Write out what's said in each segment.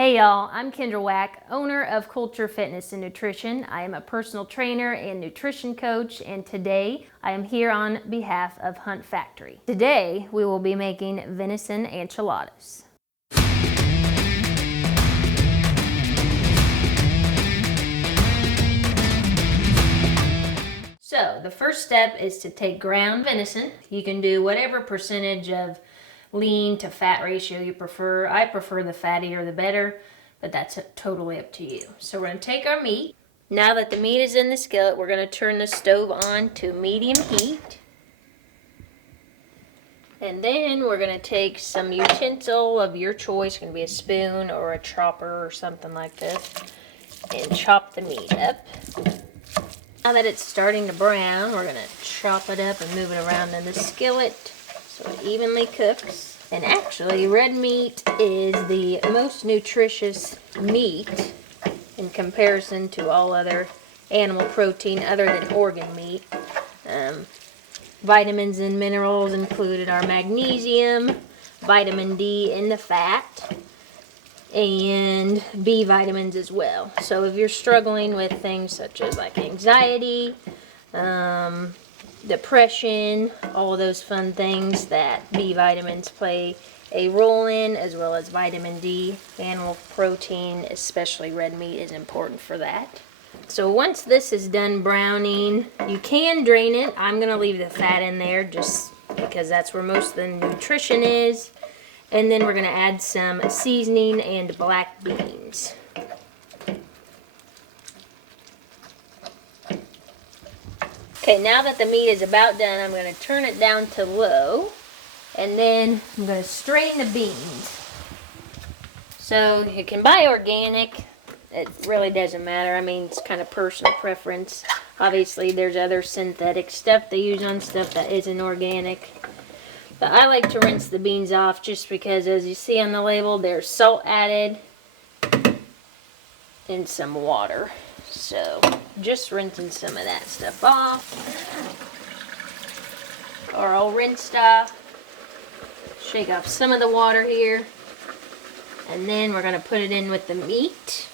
Hey y'all, I'm Kendra Wack, owner of Culture Fitness and Nutrition. I am a personal trainer and nutrition coach, and today I am here on behalf of Hunt Factory. Today we will be making venison enchiladas. So the first step is to take ground venison. You can do whatever percentage of lean to fat ratio you prefer. I prefer the fattier the better, but that's totally up to you. So we're going to take our meat. Now that the meat is in the skillet, we're going to turn the stove on to medium heat. And then we're going to take some utensil of your choice. It's going to be a spoon or a chopper or something like this, and chop the meat up. Now that it's starting to brown, we're going to chop it up and move it around in the skillet so it evenly cooks. And actually, red meat is the most nutritious meat in comparison to all other animal protein other than organ meat. Vitamins and minerals included are magnesium, vitamin D in the fat, and B vitamins as well. So if you're struggling with things such as like anxiety, depression, all those fun things that B vitamins play a role in, as well as vitamin D, animal protein, especially red meat, is important for that. So once this is done browning, you can drain it. I'm going to leave the fat in there just because that's where most of the nutrition is. And then we're going to add some seasoning and black beans. Okay, now that the meat is about done, I'm going to turn it down to low. And then I'm going to strain the beans. So you can buy organic. It really doesn't matter. I mean, it's kind of personal preference. Obviously, there's other synthetic stuff they use on stuff that isn't organic. But I like to rinse the beans off just because, as you see on the label, there's salt added and some water. So just rinsing some of that stuff off. Are all rinsed off. Shake off some of the water here. And then we're going to put it in with the meat.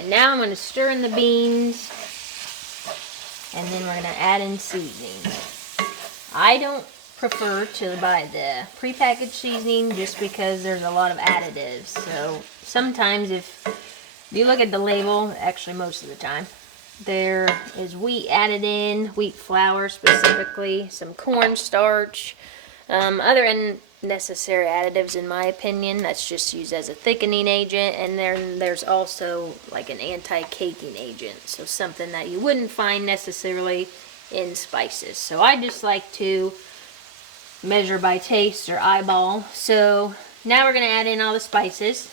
And now I'm going to stir in the beans. And then we're going to add in seasoning. I don't prefer to buy the prepackaged seasoning just because there's a lot of additives. So sometimes if you look at the label, actually most of the time, there is wheat added in, wheat flour specifically, some cornstarch, other unnecessary additives in my opinion. That's just used as a thickening agent. And then there's also like an anti-caking agent, so something that you wouldn't find necessarily in spices. So I just like to measure by taste or eyeball. So now we're going to add in all the spices.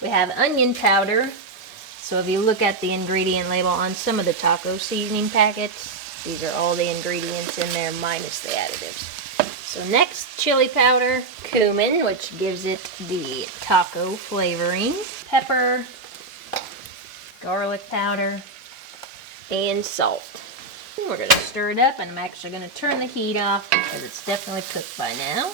We have onion powder. So if you look at the ingredient label on some of the taco seasoning packets, these are all the ingredients in there minus the additives. So next, chili powder, cumin, which gives it the taco flavoring, pepper, garlic powder, and salt. We're going to stir it up, and I'm actually going to turn the heat off because it's definitely cooked by now.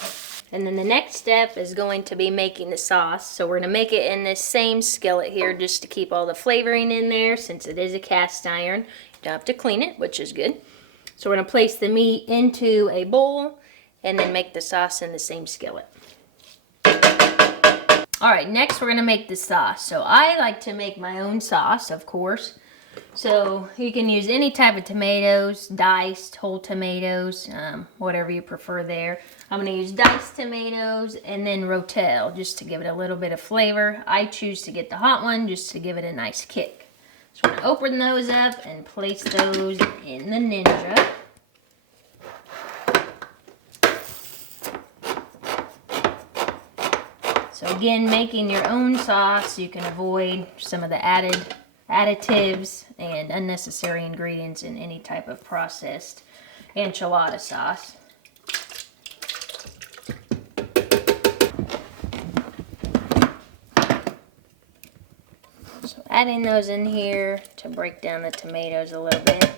And then the next step is going to be making the sauce. So we're going to make it in this same skillet here just to keep all the flavoring in there. Since it is a cast iron, you don't have to clean it, which is good. So we're going to place the meat into a bowl and then make the sauce in the same skillet. Alright, next we're going to make the sauce. So I like to make my own sauce, of course. So you can use any type of tomatoes, diced, whole tomatoes, whatever you prefer there. I'm going to use diced tomatoes and then rotel just to give it a little bit of flavor. I choose to get the hot one just to give it a nice kick. So I'm going to open those up and place those in the Ninja. So again, making your own sauce, you can avoid some of the additives and unnecessary ingredients in any type of processed enchilada sauce. So adding those in here to break down the tomatoes a little bit.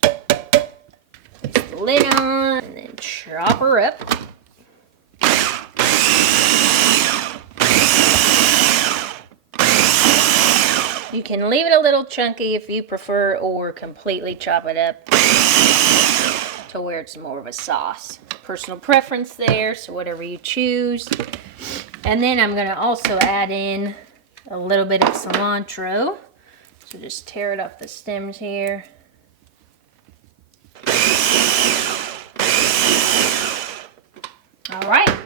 Place the lid on and then chop her up. You can leave it a little chunky if you prefer, or completely chop it up to where it's more of a sauce. Personal preference there, so whatever you choose. And then I'm gonna also add in a little bit of cilantro. So just tear it off the stems here. All right,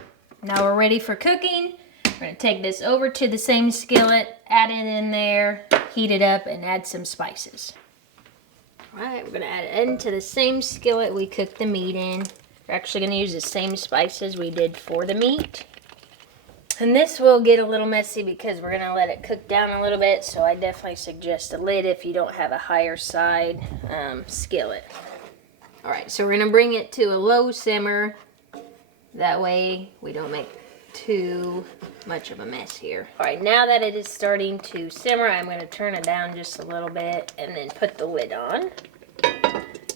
now we're ready for cooking. We're gonna take this over to the same skillet, add it in there, heat it up, and add some spices. All right, we're gonna add it into the same skillet we cooked the meat in. We're actually gonna use the same spices we did for the meat. And this will get a little messy because we're gonna let it cook down a little bit, so I definitely suggest a lid if you don't have a higher side skillet. All right, so we're gonna bring it to a low simmer. That way we don't make too much of a mess here. All right, now that it is starting to simmer, I'm gonna turn it down just a little bit and then put the lid on.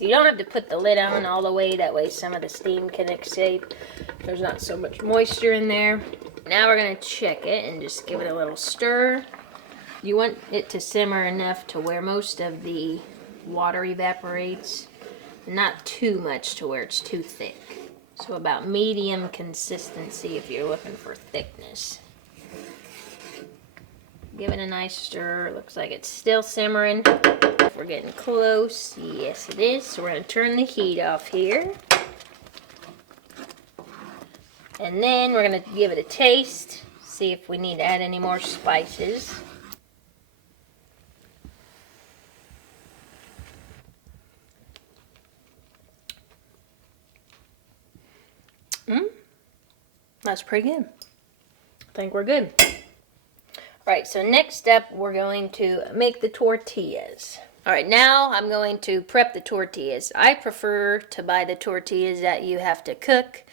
You don't have to put the lid on all the way, that way some of the steam can escape. There's not so much moisture in there. Now we're gonna check it and just give it a little stir. You want it to simmer enough to where most of the water evaporates, not too much to where it's too thick. So about medium consistency if you're looking for thickness. Give it a nice stir. Looks like it's still simmering. We're getting close. Yes, it is. So we're gonna turn the heat off here. And then we're gonna give it a taste, see if we need to add any more spices. That's pretty good. I think we're good. All right, so next up, we're going to make the tortillas. All right, now I'm going to prep the tortillas. I prefer to buy the tortillas that you have to cook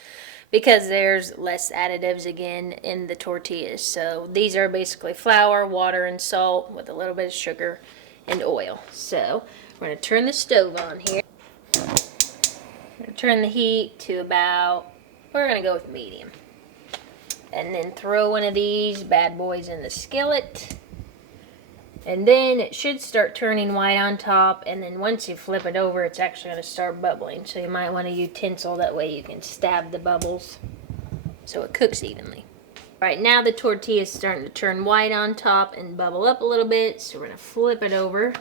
because there's less additives again in the tortillas. So these are basically flour, water, and salt with a little bit of sugar and oil. So we're gonna turn the stove on here. We're gonna turn the heat to about, we're gonna go with medium. And then throw one of these bad boys in the skillet. And then it should start turning white on top, and then once you flip it over, it's actually going to start bubbling. So you might want a utensil, that way you can stab the bubbles so it cooks evenly. All right, now the tortilla is starting to turn white on top and bubble up a little bit, so we're going to flip it over.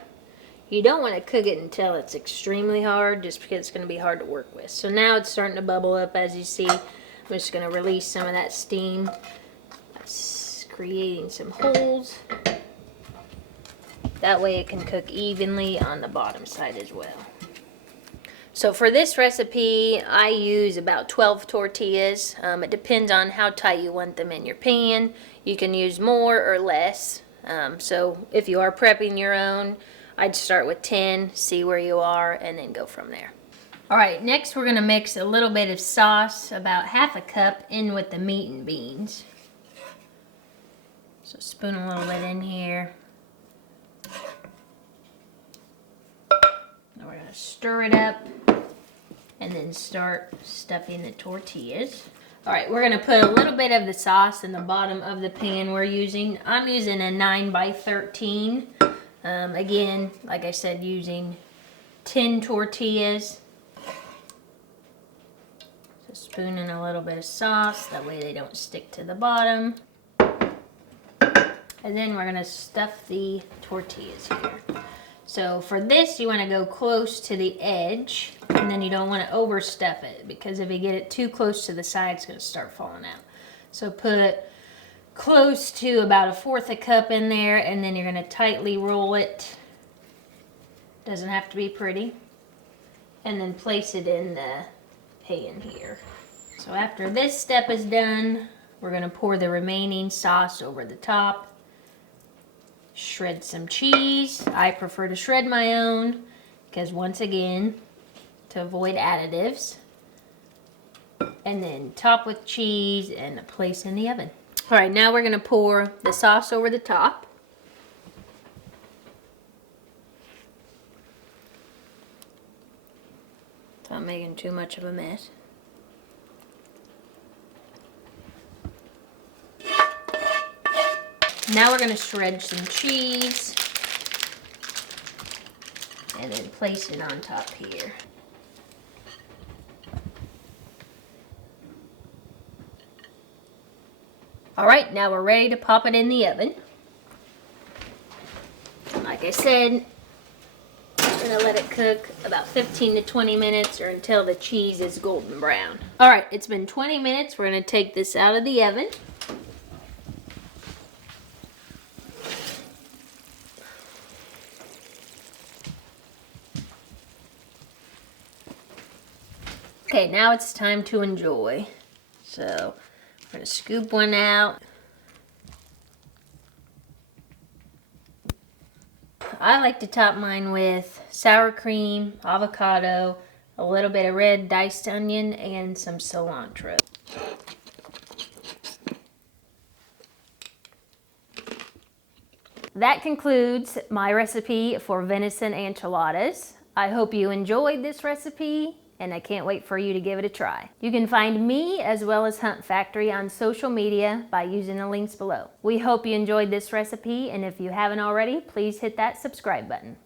You don't want to cook it until it's extremely hard, just because it's going to be hard to work with. So now it's starting to bubble up, as you see. I'm just going to release some of that steam. That's creating some holes. That way it can cook evenly on the bottom side as well. So for this recipe, I use about 12 tortillas. It depends on how tight you want them in your pan. You can use more or less. So if you are prepping your own, I'd start with 10, see where you are, and then go from there. All right, next we're gonna mix a little bit of sauce, about half a cup, in with the meat and beans. So spoon a little bit in here. Now we're gonna stir it up and then start stuffing the tortillas. All right, we're gonna put a little bit of the sauce in the bottom of the pan we're using. I'm using a 9x13. Again, like I said, using 10 tortillas. So spoon in a little bit of sauce, that way they don't stick to the bottom. And then we're gonna stuff the tortillas here. So for this, you wanna go close to the edge, and then you don't wanna overstuff it, because if you get it too close to the side, it's gonna start falling out. So put close to about 1/4 cup in there, and then you're gonna tightly roll it. Doesn't have to be pretty. And then place it in the pan here. So after this step is done, we're gonna pour the remaining sauce over the top. Shred some cheese. I prefer to shred my own, because once again, to avoid additives. And then top with cheese and place in the oven. All right, now we're gonna pour the sauce over the top. Not making too much of a mess. Now we're gonna shred some cheese. and then place it on top here. All right, now we're ready to pop it in the oven. Like I said, I'm gonna let it cook about 15 to 20 minutes or until the cheese is golden brown. All right, it's been 20 minutes. We're gonna take this out of the oven. Okay, now it's time to enjoy. So, I'm gonna scoop one out. I like to top mine with sour cream, avocado, a little bit of red diced onion, and some cilantro. That concludes my recipe for venison enchiladas. I hope you enjoyed this recipe, and I can't wait for you to give it a try. You can find me as well as Hunt Factory on social media by using the links below. We hope you enjoyed this recipe, and if you haven't already, please hit that subscribe button.